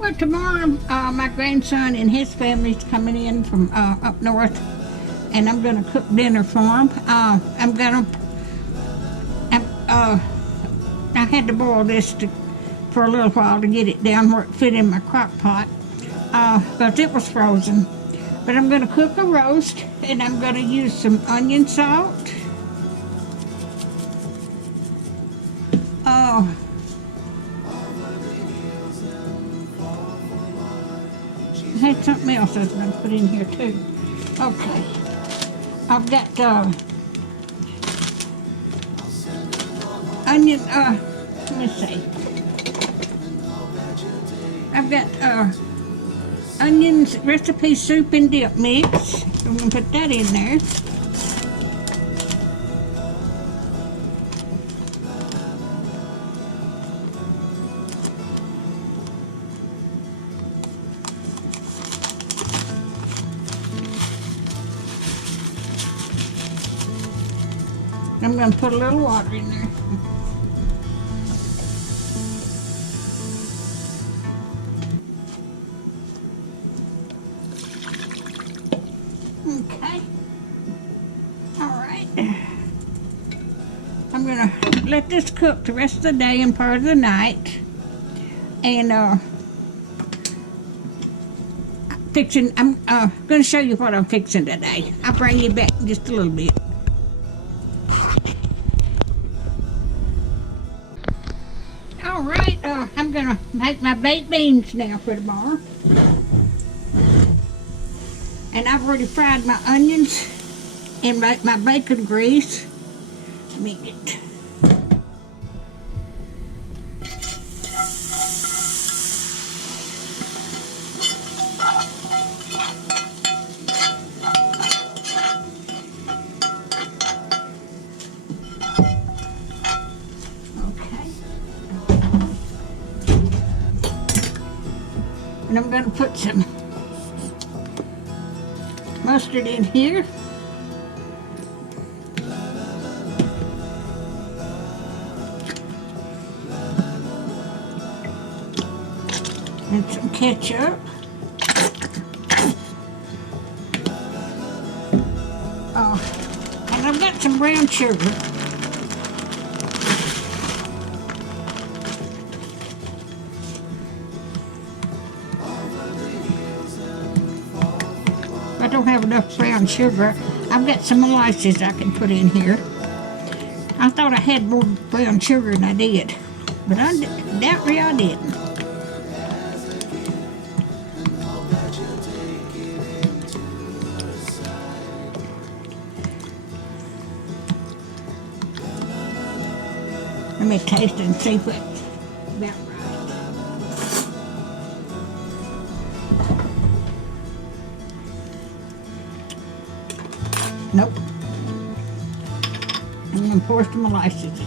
Well, tomorrow, my grandson and his family's coming in from up north, and I'm going to cook dinner for them. I had to boil this for a little while to get it down where it fit in my crock pot, because it was frozen. But I'm going to cook a roast, and I'm going to use some onion salt. Oh, I had something else I was going to put in here too. Okay, I've got onion. Let me see. I've got onions recipe soup and dip mix. I'm going to put that in there. I'm going to put a little water in there. Okay. All right. I'm going to let this cook the rest of the day and part of the night. And I'm going to show you what I'm fixing today. I'll bring you back in just a little bit. All right, I'm going to make my baked beans now for tomorrow. And I've already fried my onions in my bacon grease. Let me get. And I'm going to put some mustard in here. And some ketchup. And I've got some brown sugar. I don't have enough brown sugar. I've got some molasses I can put in here. I thought I had more brown sugar than I did, but I doubt me I didn't. Let me taste it and see what's about right. Nope. I'm going to pour some molasses in there.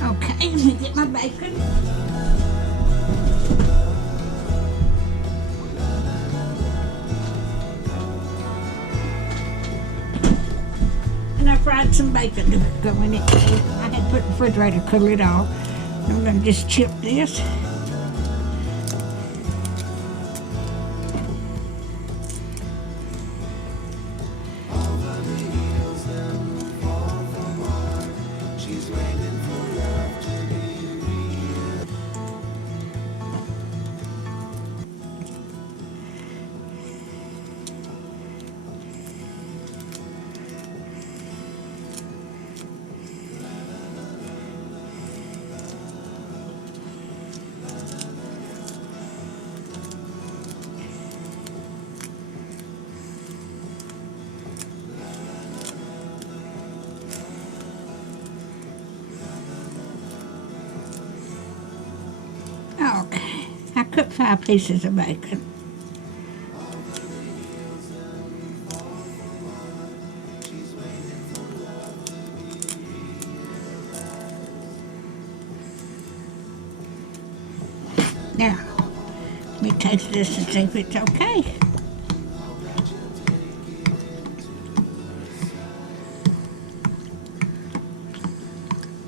Okay, let me get my bacon. And I fried some bacon to go in it. I had put in the refrigerator to cool it off. I'm going to just chip this. cook 5 pieces of bacon. Now, let me taste this and see if it's okay.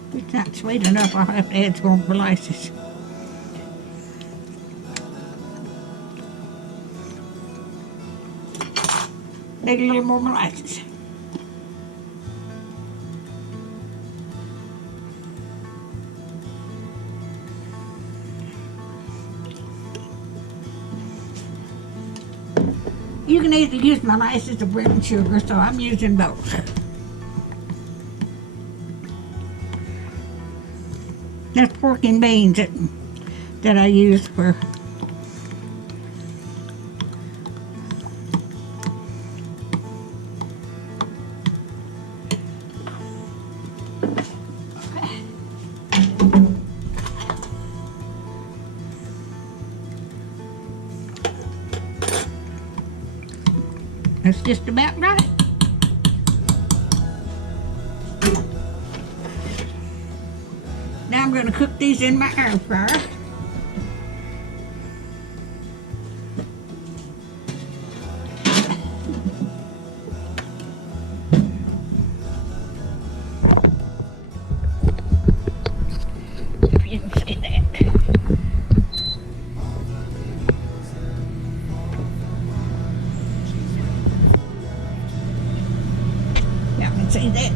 If it's not sweet enough, I'll have to add some more molasses. Need a little more molasses. You can either use molasses or brown sugar, so I'm using both. That's pork and beans that I use for. That's just about right. Now I'm going to cook these in my air fryer. If you can see that. See that?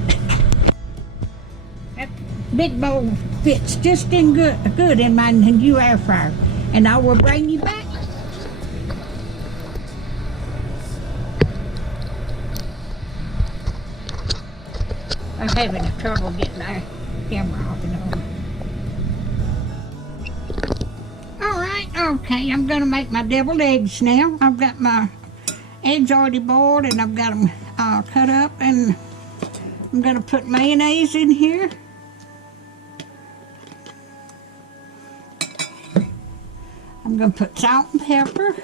That big bowl fits just in good in my new air fryer, and I will bring you back. I'm having trouble getting our camera off and on. All right, okay. I'm gonna make my deviled eggs now. I've got my eggs already boiled, and I've got them cut up, and I'm going to put mayonnaise in here. I'm going to put salt and pepper.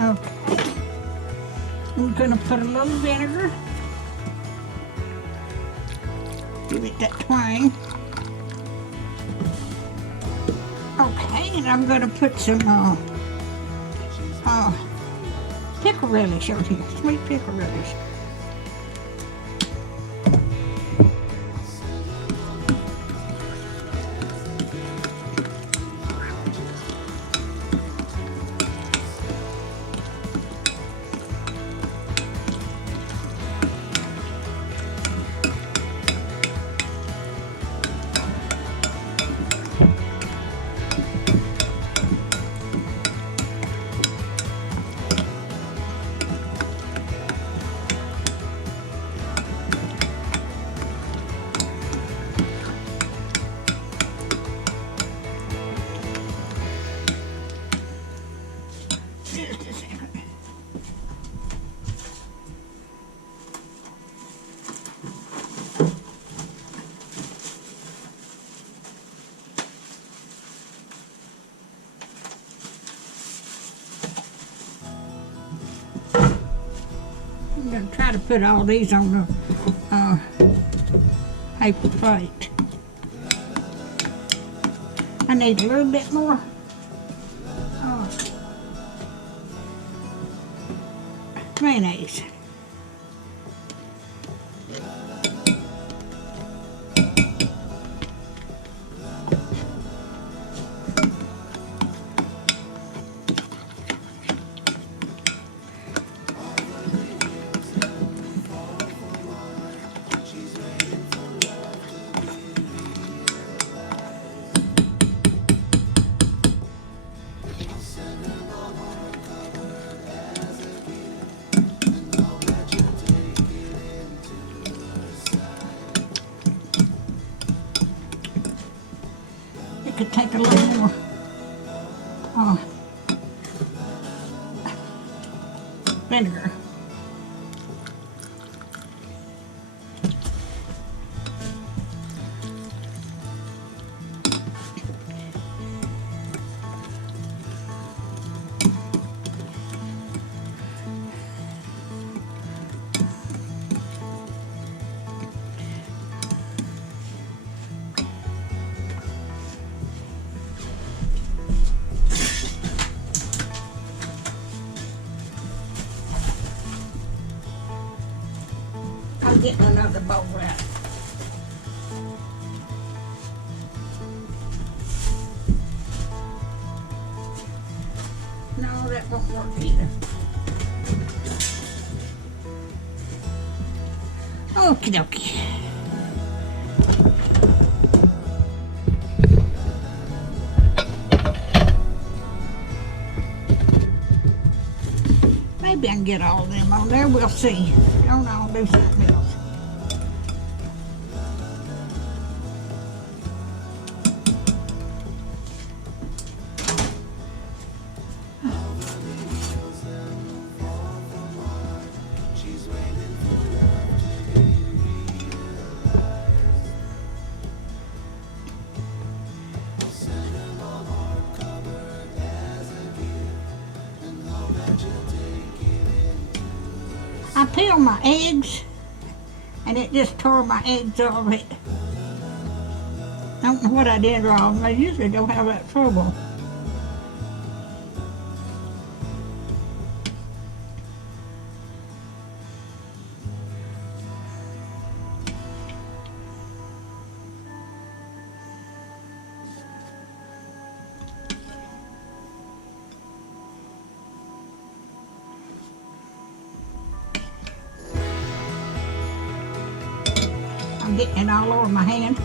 Okay. I'm going to put a little vinegar. Give it that twang. Okay, and I'm going to put some pickle relish on here, sweet pickle relish. I'm going to try to put all these on the paper plate. I need a little bit more mayonnaise. It could take a little more vinegar. I'm getting another bowl out. No, that won't work either. Okie dokie. Maybe I can get all of them on there. We'll see. Don't I'll do something else. I peeled my eggs, and it just tore my eggs off it. I don't know what I did wrong. I usually don't have that trouble. I'm getting it all over my hand.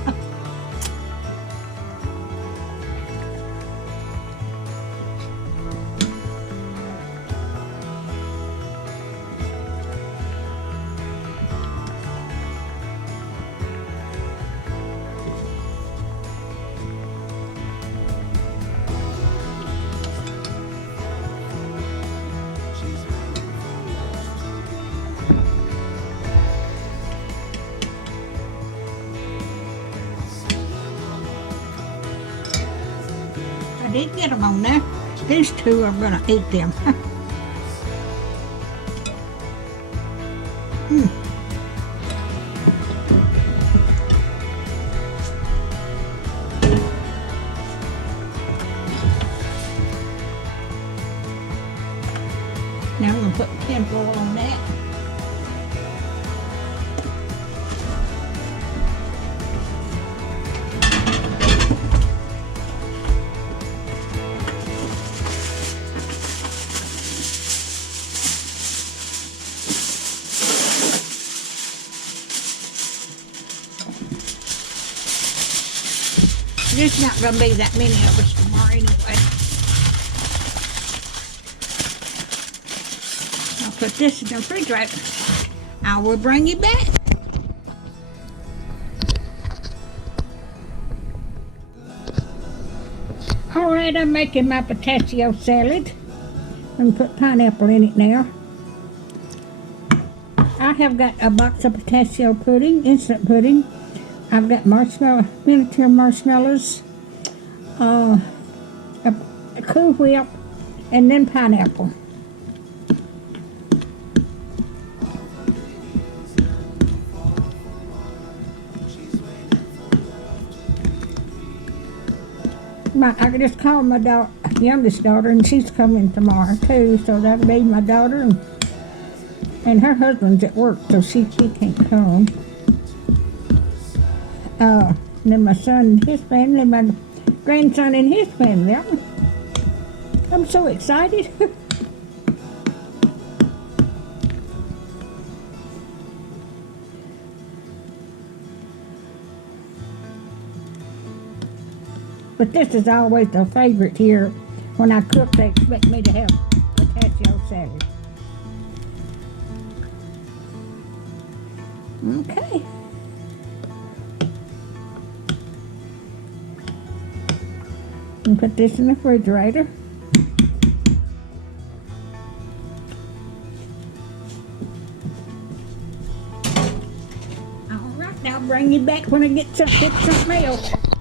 I did get them on there. These two, I'm gonna eat them. Now I'm gonna put tinfoil on that. There's not going to be that many of us tomorrow anyway. I'll put this in the refrigerator. I will bring you back. All right, I'm making my potato salad. I'm going to put pineapple in it now. I have got a box of potato pudding, instant pudding. I've got miniature marshmallows, a Cool Whip, and then pineapple. I just called my youngest daughter, and she's coming tomorrow too, so that'll be my daughter, and her husband's at work, so she can't come. And then my son and his family, my grandson and his family. I'm so excited. But this is always a favorite here. When I cook, they expect me to have potato salad. Okay. And put this in the refrigerator. I'll bring you back when I get something else.